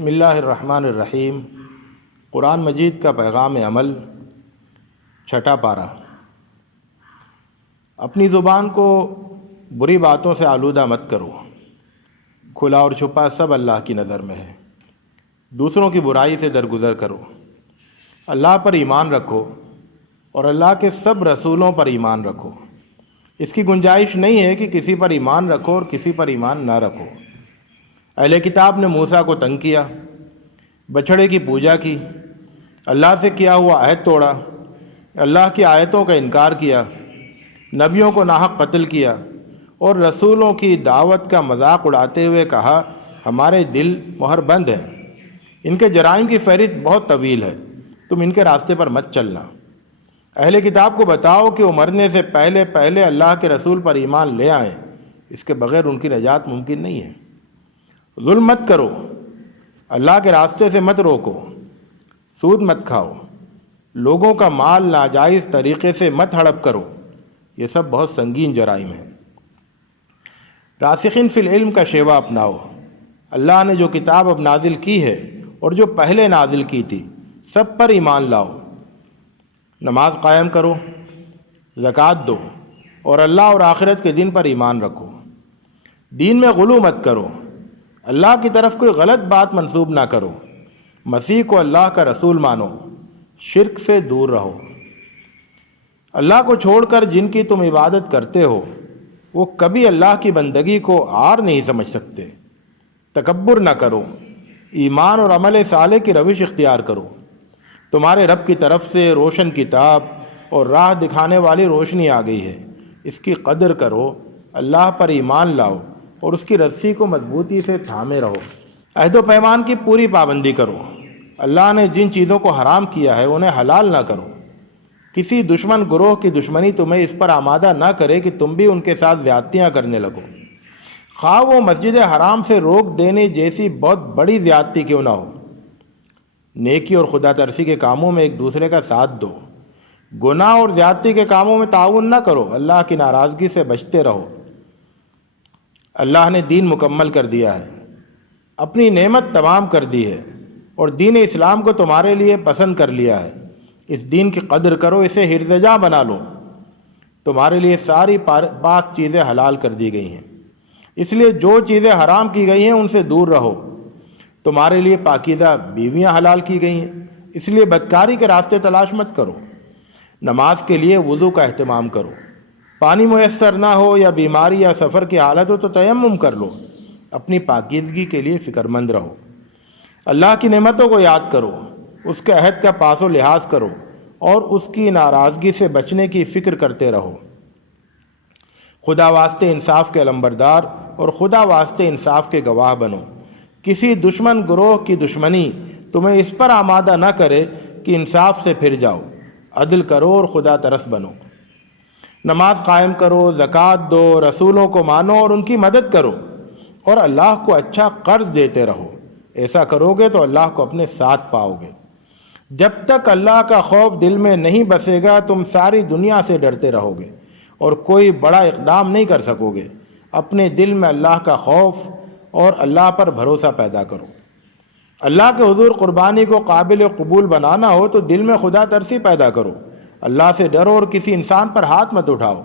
بسم اللہ الرحمن الرحیم۔ قرآن مجید کا پیغام عمل، چھٹا پارہ۔ اپنی زبان کو بری باتوں سے آلودہ مت کرو، کھلا اور چھپا سب اللہ کی نظر میں ہے۔ دوسروں کی برائی سے درگزر کرو، اللہ پر ایمان رکھو اور اللہ کے سب رسولوں پر ایمان رکھو۔ اس کی گنجائش نہیں ہے کہ کسی پر ایمان رکھو اور کسی پر ایمان نہ رکھو۔ اہل کتاب نے موسیٰ کو تنگ کیا، بچھڑے کی پوجا کی، اللہ سے کیا ہوا عہد توڑا، اللہ کی آیتوں کا انکار کیا، نبیوں کو ناحق قتل کیا اور رسولوں کی دعوت کا مذاق اڑاتے ہوئے کہا ہمارے دل مہر بند ہیں۔ ان کے جرائم کی فہرست بہت طویل ہے، تم ان کے راستے پر مت چلنا۔ اہل کتاب کو بتاؤ کہ وہ مرنے سے پہلے پہلے اللہ کے رسول پر ایمان لے آئیں، اس کے بغیر ان کی نجات ممکن نہیں ہے۔ ظلم مت کرو، اللہ کے راستے سے مت روکو، سود مت کھاؤ، لوگوں کا مال ناجائز طریقے سے مت ہڑپ کرو، یہ سب بہت سنگین جرائم ہیں۔ راسخین فی العلم کا شیوہ اپناؤ، اللہ نے جو کتاب اب نازل کی ہے اور جو پہلے نازل کی تھی سب پر ایمان لاؤ۔ نماز قائم کرو، زکوٰۃ دو اور اللہ اور آخرت کے دن پر ایمان رکھو۔ دین میں غلو مت کرو، اللہ کی طرف کوئی غلط بات منسوب نہ کرو، مسیح کو اللہ کا رسول مانو، شرک سے دور رہو۔ اللہ کو چھوڑ کر جن کی تم عبادت کرتے ہو وہ کبھی اللہ کی بندگی کو عار نہیں سمجھ سکتے۔ تکبر نہ کرو، ایمان اور عمل صالح کی روش اختیار کرو۔ تمہارے رب کی طرف سے روشن کتاب اور راہ دکھانے والی روشنی آ گئی ہے، اس کی قدر کرو، اللہ پر ایمان لاؤ اور اس کی رسی کو مضبوطی سے تھامے رہو۔ عہد و پیمان کی پوری پابندی کرو، اللہ نے جن چیزوں کو حرام کیا ہے انہیں حلال نہ کرو۔ کسی دشمن گروہ کی دشمنی تمہیں اس پر آمادہ نہ کرے کہ تم بھی ان کے ساتھ زیادتیاں کرنے لگو، خواہ وہ مسجد حرام سے روک دینے جیسی بہت بڑی زیادتی کیوں نہ ہو۔ نیکی اور خدا ترسی کے کاموں میں ایک دوسرے کا ساتھ دو، گناہ اور زیادتی کے کاموں میں تعاون نہ کرو، اللہ کی ناراضگی سے بچتے رہو۔ اللہ نے دین مکمل کر دیا ہے، اپنی نعمت تمام کر دی ہے اور دین اسلام کو تمہارے لیے پسند کر لیا ہے۔ اس دین کی قدر کرو، اسے حرز جاں بنا لو۔ تمہارے لیے ساری پاک چیزیں حلال کر دی گئی ہیں، اس لیے جو چیزیں حرام کی گئی ہیں ان سے دور رہو۔ تمہارے لیے پاکیزہ بیویاں حلال کی گئی ہیں، اس لیے بدکاری کے راستے تلاش مت کرو۔ نماز کے لیے وضو کا اہتمام کرو، پانی میسر نہ ہو یا بیماری یا سفر کی حالت ہو تو تیمم کر لو۔ اپنی پاکیزگی کے لیے فکر مند رہو، اللہ کی نعمتوں کو یاد کرو، اس کے عہد کا پاس و لحاظ کرو اور اس کی ناراضگی سے بچنے کی فکر کرتے رہو۔ خدا واسطے انصاف کے علمبردار اور خدا واسطے انصاف کے گواہ بنو۔ کسی دشمن گروہ کی دشمنی تمہیں اس پر آمادہ نہ کرے کہ انصاف سے پھر جاؤ، عدل کرو اور خدا ترس بنو۔ نماز قائم کرو، زکوٰۃ دو، رسولوں کو مانو اور ان کی مدد کرو اور اللہ کو اچھا قرض دیتے رہو۔ ایسا کرو گے تو اللہ کو اپنے ساتھ پاؤ گے۔ جب تک اللہ کا خوف دل میں نہیں بسے گا تم ساری دنیا سے ڈرتے رہو گے اور کوئی بڑا اقدام نہیں کر سکو گے۔ اپنے دل میں اللہ کا خوف اور اللہ پر بھروسہ پیدا کرو۔ اللہ کے حضور قربانی کو قابل قبول بنانا ہو تو دل میں خدا ترسی پیدا کرو۔ اللہ سے ڈرو اور کسی انسان پر ہاتھ مت اٹھاؤ۔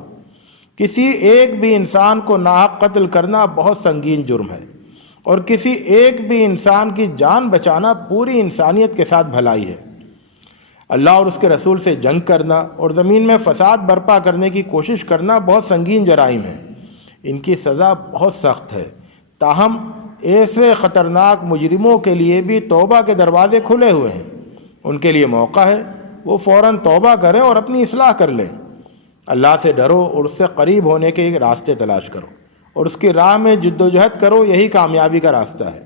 کسی ایک بھی انسان کو ناحق قتل کرنا بہت سنگین جرم ہے اور کسی ایک بھی انسان کی جان بچانا پوری انسانیت کے ساتھ بھلائی ہے۔ اللہ اور اس کے رسول سے جنگ کرنا اور زمین میں فساد برپا کرنے کی کوشش کرنا بہت سنگین جرائم ہیں، ان کی سزا بہت سخت ہے۔ تاہم ایسے خطرناک مجرموں کے لیے بھی توبہ کے دروازے کھلے ہوئے ہیں، ان کے لیے موقع ہے، وہ فوراً توبہ کریں اور اپنی اصلاح کر لیں۔ اللہ سے ڈرو اور اس سے قریب ہونے کے راستے تلاش کرو اور اس کی راہ میں جد و جہد کرو، یہی کامیابی کا راستہ ہے۔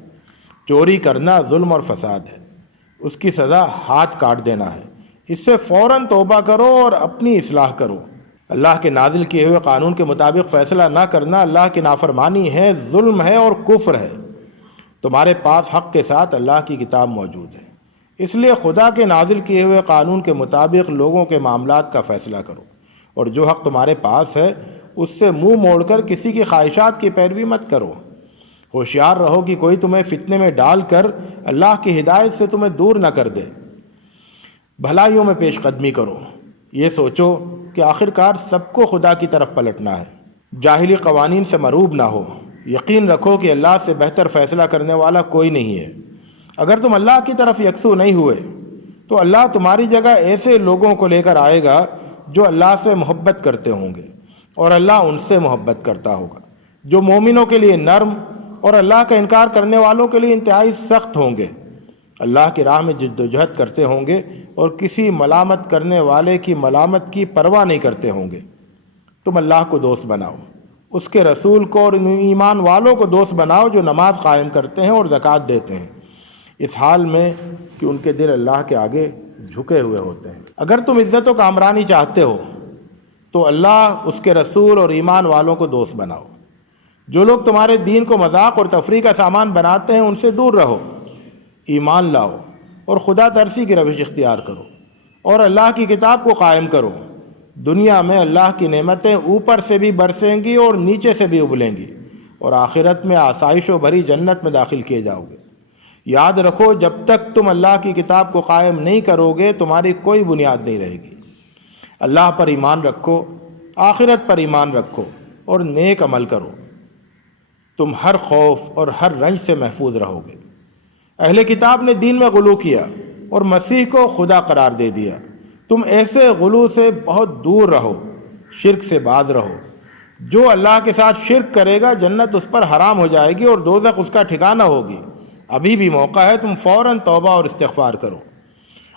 چوری کرنا ظلم اور فساد ہے، اس کی سزا ہاتھ کاٹ دینا ہے، اس سے فوراً توبہ کرو اور اپنی اصلاح کرو۔ اللہ کے نازل کیے ہوئے قانون کے مطابق فیصلہ نہ کرنا اللہ کی نافرمانی ہے، ظلم ہے اور کفر ہے۔ تمہارے پاس حق کے ساتھ اللہ کی کتاب موجود ہے، اس لیے خدا کے نازل کیے ہوئے قانون کے مطابق لوگوں کے معاملات کا فیصلہ کرو اور جو حق تمہارے پاس ہے اس سے منہ موڑ کر کسی کی خواہشات کی پیروی مت کرو۔ ہوشیار رہو کہ کوئی تمہیں فتنے میں ڈال کر اللہ کی ہدایت سے تمہیں دور نہ کر دے۔ بھلائیوں میں پیش قدمی کرو، یہ سوچو کہ آخر کار سب کو خدا کی طرف پلٹنا ہے۔ جاہلی قوانین سے مروب نہ ہو، یقین رکھو کہ اللہ سے بہتر فیصلہ کرنے والا کوئی نہیں ہے۔ اگر تم اللہ کی طرف یکسو نہیں ہوئے تو اللہ تمہاری جگہ ایسے لوگوں کو لے کر آئے گا جو اللہ سے محبت کرتے ہوں گے اور اللہ ان سے محبت کرتا ہوگا، جو مومنوں کے لیے نرم اور اللہ کا انکار کرنے والوں کے لیے انتہائی سخت ہوں گے، اللہ کی راہ میں جد و جہد کرتے ہوں گے اور کسی ملامت کرنے والے کی ملامت کی پرواہ نہیں کرتے ہوں گے۔ تم اللہ کو دوست بناؤ، اس کے رسول کو اور ایمان والوں کو دوست بناؤ جو نماز قائم کرتے ہیں اور زکوٰۃ دیتے ہیں، اس حال میں کہ ان کے دل اللہ کے آگے جھکے ہوئے ہوتے ہیں۔ اگر تم عزت و کامرانی چاہتے ہو تو اللہ، اس کے رسول اور ایمان والوں کو دوست بناؤ۔ جو لوگ تمہارے دین کو مذاق اور تفریح کا سامان بناتے ہیں ان سے دور رہو، ایمان لاؤ اور خدا ترسی کی روش اختیار کرو اور اللہ کی کتاب کو قائم کرو۔ دنیا میں اللہ کی نعمتیں اوپر سے بھی برسیں گی اور نیچے سے بھی ابلیں گی، اور آخرت میں آسائشوں بھری جنت میں داخل کیے جاؤ گے۔ یاد رکھو، جب تک تم اللہ کی کتاب کو قائم نہیں کرو گے تمہاری کوئی بنیاد نہیں رہے گی۔ اللہ پر ایمان رکھو، آخرت پر ایمان رکھو اور نیک عمل کرو، تم ہر خوف اور ہر رنج سے محفوظ رہو گے۔ اہل کتاب نے دین میں غلو کیا اور مسیح کو خدا قرار دے دیا۔ تم ایسے غلو سے بہت دور رہو، شرک سے باز رہو۔ جو اللہ کے ساتھ شرک کرے گا جنت اس پر حرام ہو جائے گی اور دوزخ اس کا ٹھکانہ ہوگی۔ ابھی بھی موقع ہے، تم فوراً توبہ اور استغفار کرو۔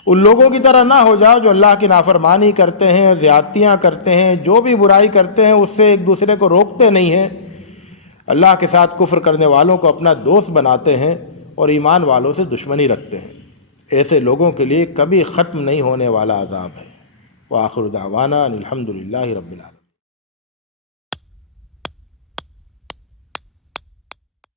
ان لوگوں کی طرح نہ ہو جاؤ جو اللہ کی نافرمانی کرتے ہیں، زیادتیاں کرتے ہیں، جو بھی برائی کرتے ہیں اس سے ایک دوسرے کو روکتے نہیں ہیں، اللہ کے ساتھ کفر کرنے والوں کو اپنا دوست بناتے ہیں اور ایمان والوں سے دشمنی رکھتے ہیں۔ ایسے لوگوں کے لیے کبھی ختم نہیں ہونے والا عذاب ہے۔ وآخر دعوانا ان الحمد للہ رب العالمین۔